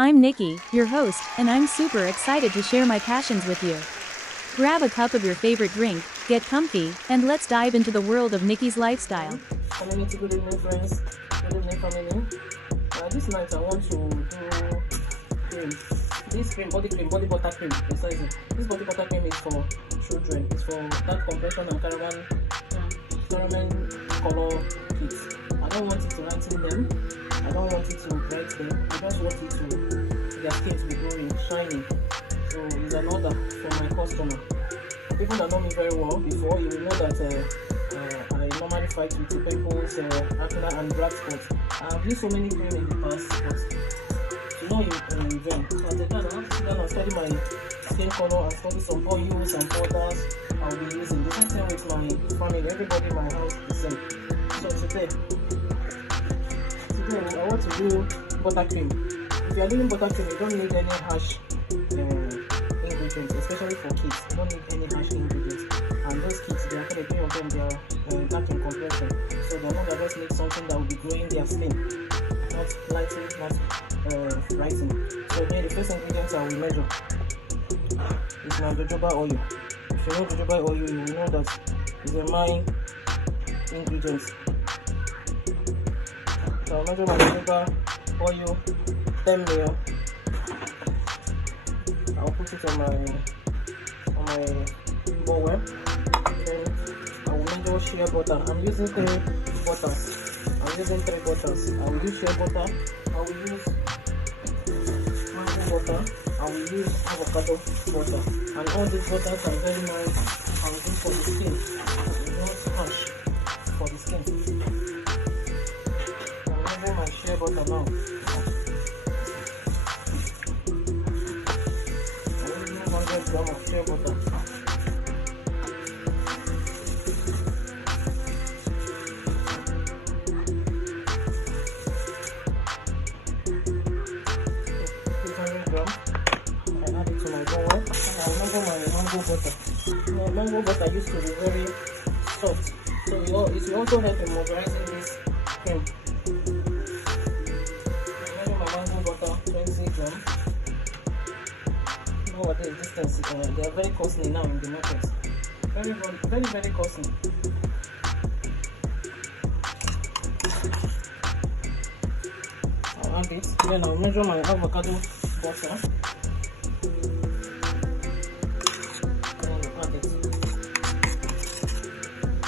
I'm Nikki, your host, and I'm super excited to share my passions with you. Grab a cup of your favorite drink, get comfy, and let's dive into the world of Nikki's lifestyle. Community, good evening friends, good evening family. This night I want to do cream. This cream, body butter cream, precisely. This body butter cream is for children. It's for that complexion and caramel color kids. I don't want it to lighten them. I don't want it to bright them. I just want it to their skin to be glowing, shining. So it's an order for my customer. People that know me very well before, you will know that I normally fight with pimples, acne and black spots. I've used so many creams in the past, but to know in vain. So at the time, I have to sit down and study my skin color and study some oils and powders I'll be using. The same thing with my family, everybody in my house is the same. So today I want to do butter cream. If you are doing butter cream, you don't need any harsh ingredients, especially for kids. You don't need any harsh ingredients. And those kids, they are kind of three of them, they are dark in complexion. So they know that just need something that will be glowing their skin, not lighting, not brightening. So then the first ingredients I will measure is my jojoba oil. If you know jojoba oil, you will know that it's a main ingredient. So I'll measure my jojoba oil 10 ml. I'll put it on my bowl. Then I will measure shea butter. I'm using 3 butters. I will use shea butter. I will use mango butter. I will use avocado butter. And all these butters are very nice and good for the skin. It's not harsh for the skin. I'm measuring my shea butter now. I'm using 100 grams of shea butter. Mango butter used to be very soft, so it will also help in moisturizing this cream. I measure my mango butter 20 grams. Nowadays these things they are very costly now in the market. Very costly. I'll add it. Then I'll measure my avocado butter.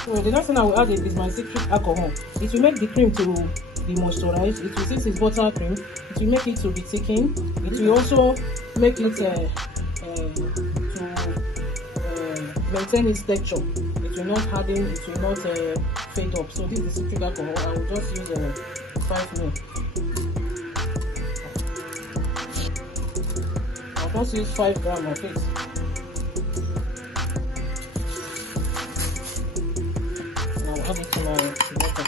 So the next thing I will add is my citric alcohol. It will make the cream to be moisturized. Since it's butter cream, it will make it to be thickened. It will also make it to maintain its texture. It will not harden. It will not fade up. So this is the citric alcohol. I will just use 5 ml. I'll just use 5 grams of it. Add it to my butter.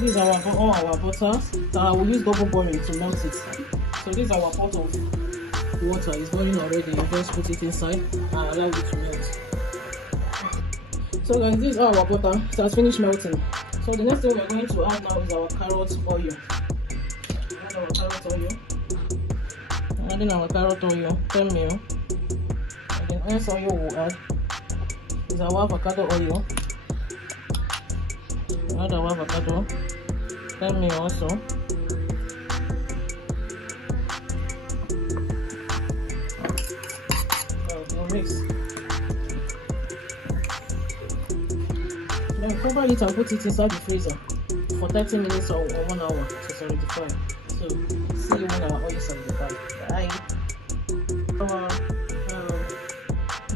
These are all our butters. So I will use double boiling to melt it. So this is our pot of water. It's boiling already. You just put it inside and allow it to melt. So guys, this is our butter. It has finished melting. So the next thing we are going to add now is our carrot oil. Add our carrot oil. Adding our carrot oil, 10 ml. The next oil we'll add is our avocado oil. Add our avocado, 10 ml also. We'll mix. Then cover it and put it inside the freezer for 30 minutes or 1 hour to solidify. So see you when our oil solidifies. Bye.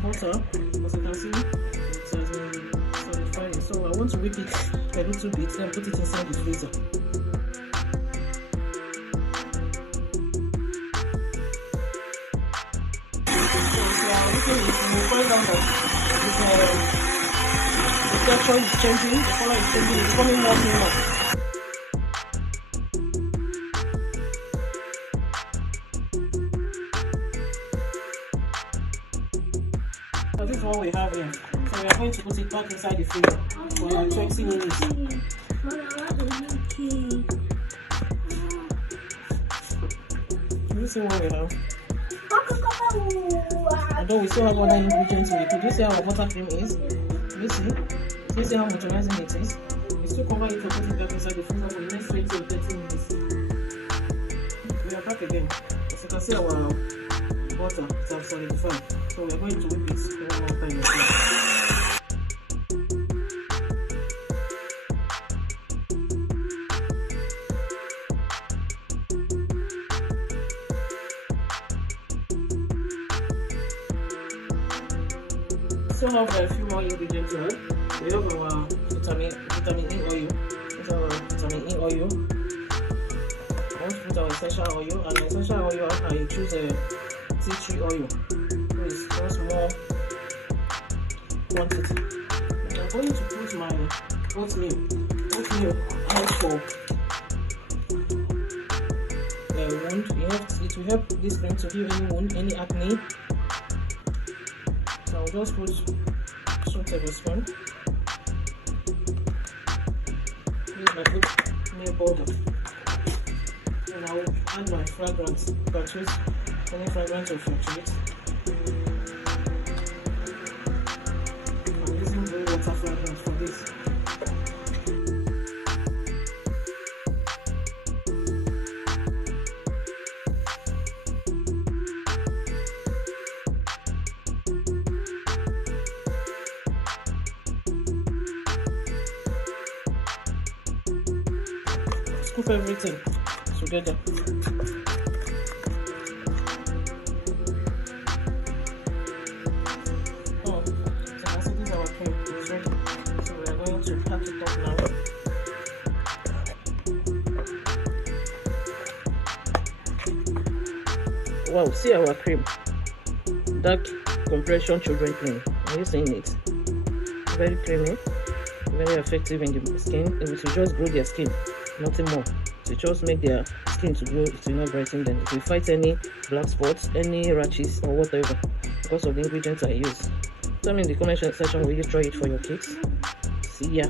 Butter, as you can see, it has been solidified. So I want to whip it a little bit, then put it inside the freezer. So if you are looking at it, you will find out that the texture is changing, the color is changing, it's becoming more similar. So this is what we have here. So we are going to put it back inside the freezer for like 20 minutes. you see what we have? Although we still have other ingredients we put. Do you see how our buttercream is? Do you see? Do you see how moisturizing it is? We still cover it for putting it back inside the freezer for the next 20 or 30 minutes. We are back again. As you can see, our butter has solidified. So we are going to whip it one more time. We still have a few more ingredients here. We have our vitamin E oil. This is our vitamin E oil. I want to put our essential oil, and essential oil I choose a tea tree oil. So it's just more quantity. And I'm going to put my oatmeal. Oatmeal out for wound. It will help this cream to heal any wound, any acne. So I'll just put 2 tablespoons. Use my oatmeal powder. And I'll add my fragrance. You can choose any fragrance of your choice. I'm using blue water fragrance for this. Scoop everything together. Oh, so as it is, our cream is ready. So we are going to pack it up now. Wow, see our cream. Dark compression children cream. Are you seeing it? Very creamy, very effective in the skin. It will just grow their skin, nothing more. To just make their skin to grow. It will not brighten them. It will fight any black spots, any rashes or whatever, because of the ingredients I use. Tell me in the comment section, will you try it for your kids? See ya.